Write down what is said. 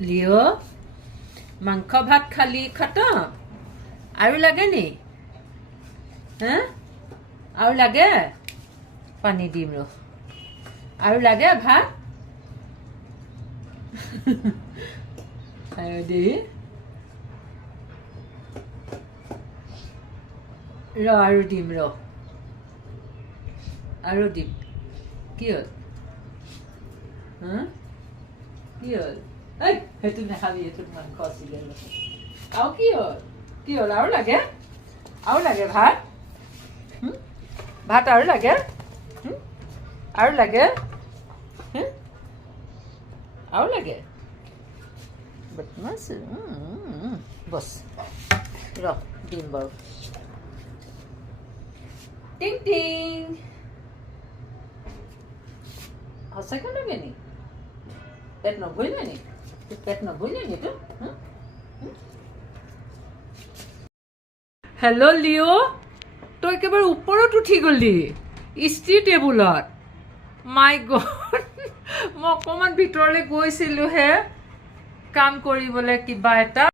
Leo মাংস ভাত খালি খতম আৰু লাগে নি হা আৰু লাগে পানী দিম ৰ আৰু লাগে ভাত আৰু দি ৰ আৰু দিম ৰ আৰু দিম কি হ'ল হা কি হ'ল এই সেইটো নাখাবি এইটোত মাংস আছিলে আৰু কি হ'ল আৰু লাগে ভাত ভাত আৰু লাগে আৰু লাগে বদমাছ বছ ৰ দিম বাৰু টিং টিং সঁচাকৈ লাগে নি পেট নভৰিলে নি এইটো হেল্ল' লিঅ তই একেবাৰে ওপৰত উঠি গলি ইষ্ট্ৰি টেবুলত মাই গড মই অকণমান ভিতৰলৈ গৈছিলোঁহে কাম কৰিবলৈ কিবা এটা